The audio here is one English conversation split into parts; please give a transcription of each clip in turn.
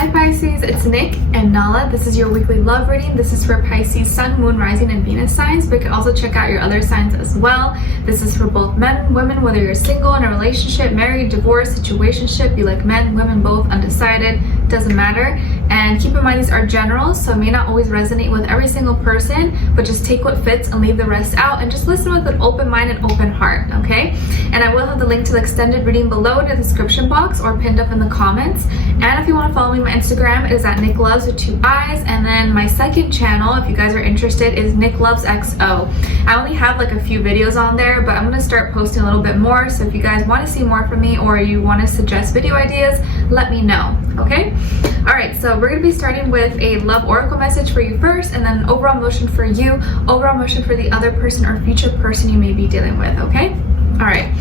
Hi Pisces, it's Nick and Nala. This is your weekly love reading. This is for Pisces, Sun, Moon, Rising, and Venus signs, but you can also check out your other signs as well. This is for both men and women, whether you're single, in a relationship, married, divorced, situationship, you like men, women, both, undecided, doesn't matter. And keep in mind these are general, so it may not always resonate with every single person, but just take what fits and leave the rest out, and just listen with an open mind and open heart, okay? And I will have the link to the extended reading below in the description box or pinned up in the comments. And if you want to follow me on my Instagram, it is at Nicloves with 2 eyes. And then my second channel, if you guys are interested, is Nicloves XO. I only have like a few videos on there, but I'm going to start posting a little bit more. So if you guys want to see more from me or you want to suggest video ideas, let me know, okay? All right, so we're going to be starting with a love oracle message for you first, and then overall motion for you, overall motion for the other person or future person you may be dealing with, okay? All right.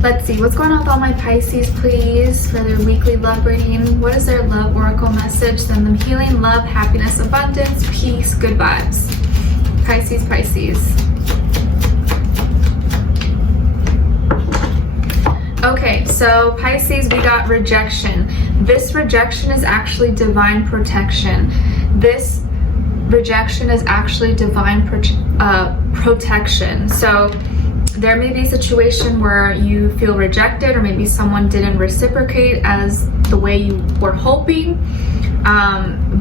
Let's see, what's going on with all my Pisces, please, for their weekly love reading? What is their love oracle message? Send them healing, love, happiness, abundance, peace, good vibes. Pisces, Pisces. Okay, so Pisces, we got rejection. This rejection is actually divine protection. This rejection is actually divine protection. So there may be a situation where you feel rejected, or maybe someone didn't reciprocate as the way you were hoping.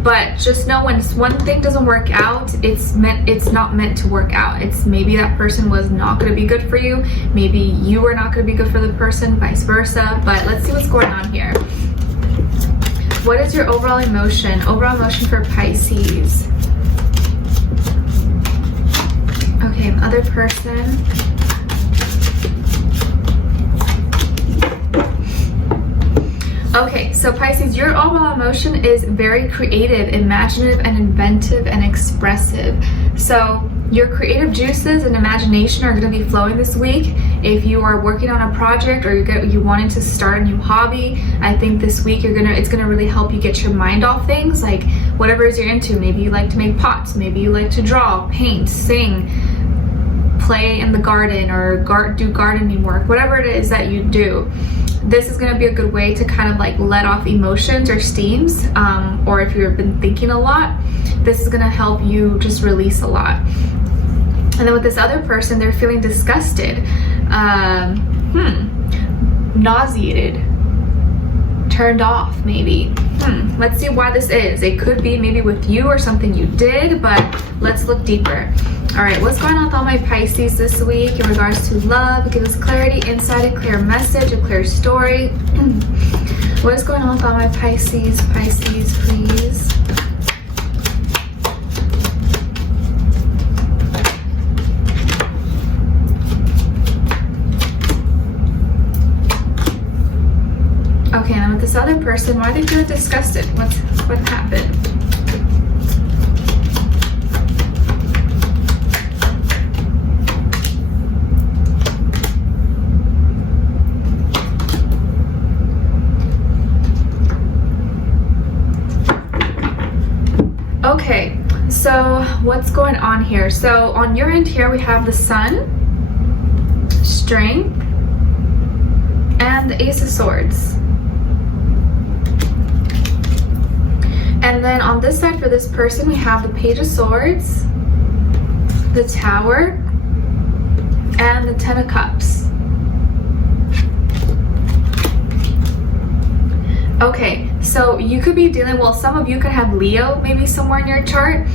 But just know when one thing doesn't work out, it's not meant to work out. It's maybe that person was not going to be good for you. Maybe you were not going to be good for the person, vice versa. But let's see what's going on here. What is your overall emotion? Overall emotion for Pisces. Okay, other person. Okay, so Pisces, your overall emotion is very creative, imaginative, and inventive and expressive. So your creative juices and imagination are going to be flowing this week. If you are working on a project or you wanting to start a new hobby, I think this week it's gonna really help you get your mind off things, like whatever it is you're into. Maybe you like to make pots, maybe you like to draw, paint, sing, play in the garden, or do gardening work, whatever it is that you do. This is going to be a good way to kind of like let off emotions or steams, or if you've been thinking a lot, this is going to help you just release a lot. And then with this other person, they're feeling disgusted, nauseated, turned off maybe. Let's see why this is. It could be maybe with you or something you did, but let's look deeper. All right, what's going on with all my Pisces this week in regards to love? Give us clarity, insight, a clear message, a clear story. What is going on with all my Pisces? Pisces, please. Okay, and with this other person, why are they feeling disgusted? What happened? Okay, so what's going on here? So on your end here, we have the Sun, Strength, and the Ace of Swords. And then on this side for this person, we have the Page of Swords, the Tower, and the Ten of Cups. Okay, so you could be dealing, well, some of you could have Leo maybe somewhere in your chart,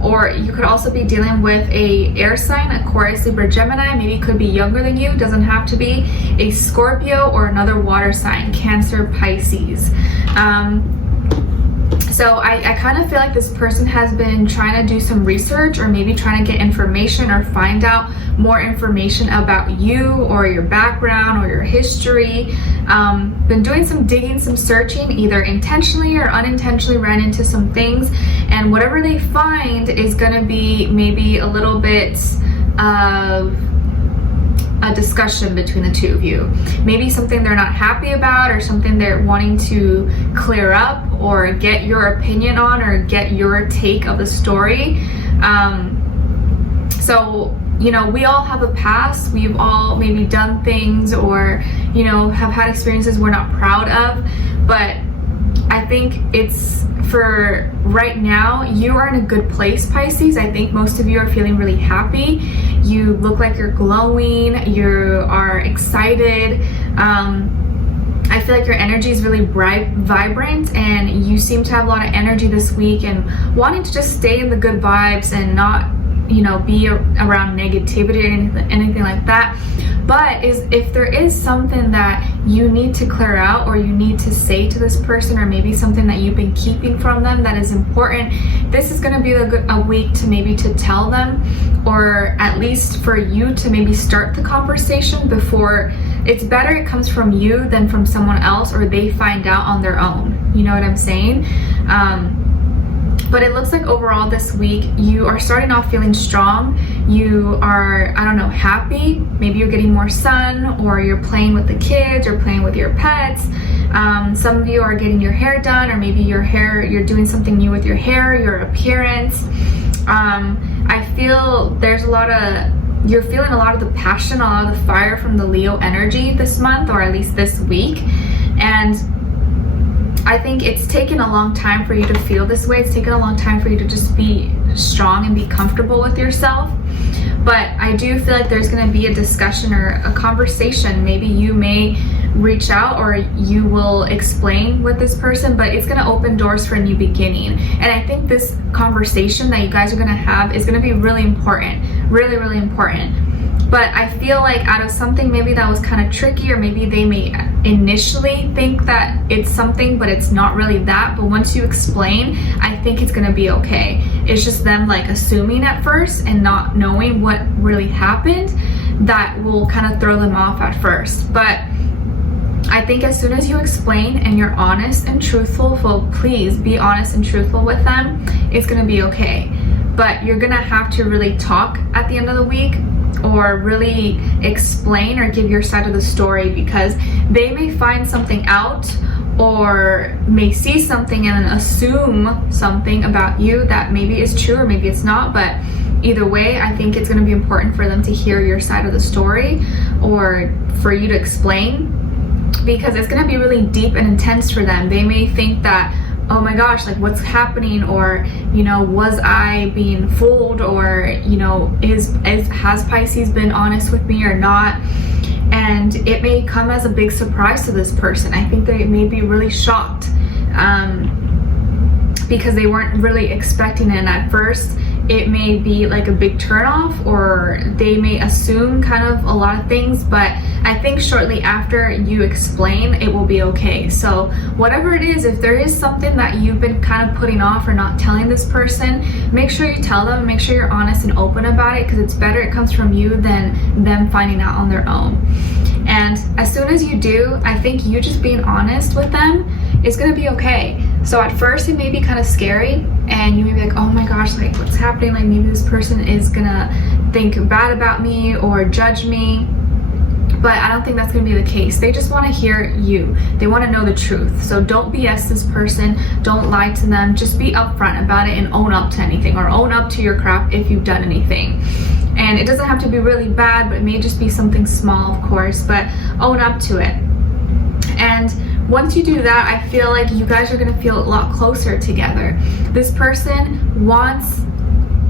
or you could also be dealing with a air sign, Aquarius, Libra, Gemini. Maybe could be younger than you, doesn't have to be, a Scorpio, or another water sign, Cancer, Pisces. So I kind of feel like this person has been trying to do some research, or maybe trying to get information or find out more information about you or your background or your history. Been doing some digging, some searching, either intentionally or unintentionally ran into some things, and whatever they find is going to be maybe a little bit of a discussion between the two of you. Maybe something they're not happy about, or something they're wanting to clear up or get your opinion on, or get your take of the story. So, you know, we all have a past. We've all maybe done things, or, you know, have had experiences we're not proud of, but I think it's for right now, you are in a good place, Pisces. I think most of you are feeling really happy. You look like you're glowing, you are excited. I feel like your energy is really bright, vibrant, and you seem to have a lot of energy this week and wanting to just stay in the good vibes and not, you know, be around negativity or anything like that. But if there is something that you need to clear out, or you need to say to this person, or maybe something that you've been keeping from them that is important, this is going to be a week to maybe to tell them, or at least for you to maybe start the conversation before. It's better it comes from you than from someone else, or they find out on their own. You know what I'm saying? But it looks like overall this week, you are starting off feeling strong. You are, I don't know, happy. Maybe you're getting more sun, or you're playing with the kids, or playing with your pets. Some of you are getting your hair done, or maybe you're doing something new with your hair, your appearance. I feel there's you're feeling a lot of the passion, a lot of the fire from the Leo energy this month, or at least this week. And I think it's taken a long time for you to feel this way. It's taken a long time for you to just be strong and be comfortable with yourself. But I do feel like there's going to be a discussion or a conversation. Maybe you may reach out, or you will explain with this person, but it's going to open doors for a new beginning. And I think this conversation that you guys are going to have is going to be really important, really, really important. But I feel like out of something maybe that was kind of tricky, or maybe they may initially think that it's something, but it's not really that. But once you explain, I think it's going to be okay. It's just them like assuming at first and not knowing what really happened that will kind of throw them off at first. But I think as soon as you explain and you're honest and truthful, well, please be honest and truthful with them, it's going to be okay. But you're going to have to really talk at the end of the week, or really explain or give your side of the story, because they may find something out, or may see something and then assume something about you that maybe is true or maybe it's not. But either way, I think it's going to be important for them to hear your side of the story, or for you to explain, because it's going to be really deep and intense for them. They may think that, oh my gosh, like what's happening, or, you know, was I being fooled, or, you know, has Pisces been honest with me or not? And it may come as a big surprise to this person. I think they may be really shocked because they weren't really expecting it. And at first it may be like a big turnoff, or they may assume kind of a lot of things. But I think shortly after you explain, it will be okay. So whatever it is, if there is something that you've been kind of putting off or not telling this person, make sure you tell them, make sure you're honest and open about it, because it's better it comes from you than them finding out on their own. And as soon as you do, I think you just being honest with them is going to be okay. So at first it may be kind of scary, and you may be like, oh my gosh, like what's happening? Like maybe this person is gonna think bad about me or judge me. But I don't think that's gonna be the case. They just wanna hear you. They wanna know the truth. So don't BS this person, don't lie to them. Just be upfront about it and own up to anything, or own up to your crap if you've done anything. And it doesn't have to be really bad, but it may just be something small, of course, but own up to it. And once you do that, I feel like you guys are gonna feel a lot closer together. This person wants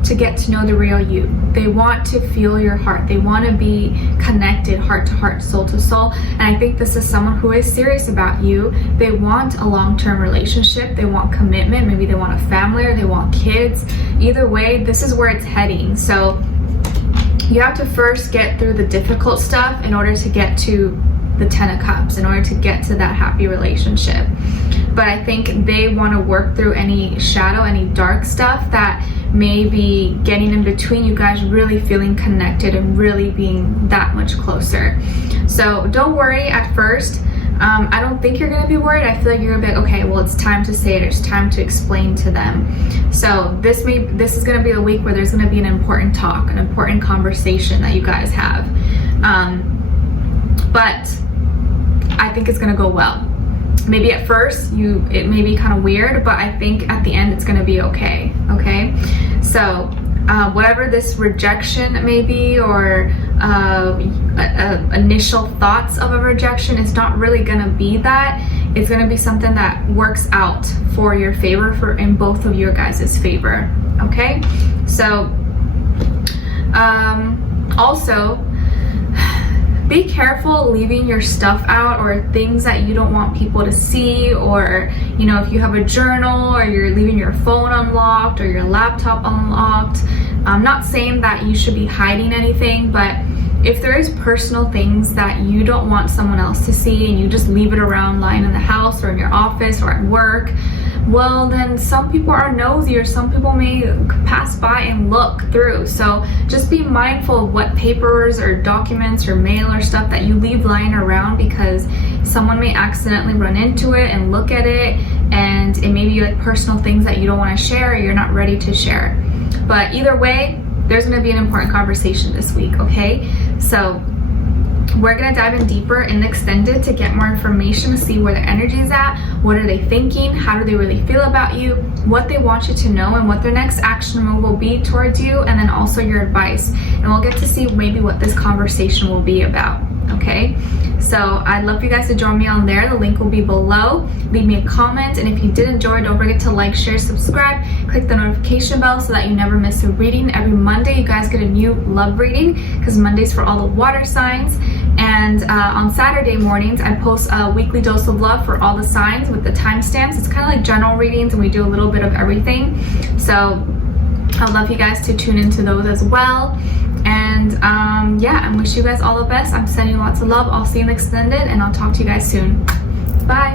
to get to know the real you. They want to feel your heart. They want to be connected heart to heart, soul to soul. And I think this is someone who is serious about you. They want a long-term relationship. They want commitment. Maybe they want a family, or they want kids. Either way, this is where it's heading. So you have to first get through the difficult stuff in order to get to the 10 of Cups, in order to get to that happy relationship. But I think they want to work through any shadow, any dark stuff that may be getting in between you guys really feeling connected and really being that much closer. So don't worry at first. I don't think you're gonna be worried. I feel like you're gonna be like, okay, well, it's time to say it. It's time to explain to them. So this is gonna be the week where there's gonna be an important talk, an important conversation that you guys have. But I think it's gonna go well. Maybe at first it may be kind of weird, but I think at the end it's gonna be okay. Okay, so whatever this rejection may be, or initial thoughts of a rejection, it's not really gonna be that. it's going to be something that works out for your favor, in both of your guys' favor. Okay, so also be careful leaving your stuff out, or things that you don't want people to see, or you know, if you have a journal, or you're leaving your phone unlocked or your laptop unlocked. I'm not saying that you should be hiding anything, but if there is personal things that you don't want someone else to see and you just leave it around lying in the house or in your office or at work, well, then some people are nosy, or some people may pass by and look through. So just be mindful of what papers or documents or mail or stuff that you leave lying around, because someone may accidentally run into it and look at it, and it may be like personal things that you don't want to share or you're not ready to share. But either way, there's going to be an important conversation this week, okay? So we're going to dive in deeper in the extended to get more information, to see where the energy is at, what are they thinking, how do they really feel about you, what they want you to know, and what their next action move will be towards you, and then also your advice. And we'll get to see maybe what this conversation will be about, okay? So I'd love for you guys to join me on there. The link will be below. Leave me a comment, and if you did enjoy, don't forget to like, share, subscribe, click the notification bell so that you never miss a reading. Every Monday you guys get a new love reading, because Monday's for all the water signs. And on Saturday mornings I post a weekly dose of love for all the signs with the timestamps. It's kind of like general readings, and we do a little bit of everything. So I'd love you guys to tune into those as well. And yeah, I wish you guys all the best. I'm sending you lots of love. I'll see you in the extended, and I'll talk to you guys soon. Bye.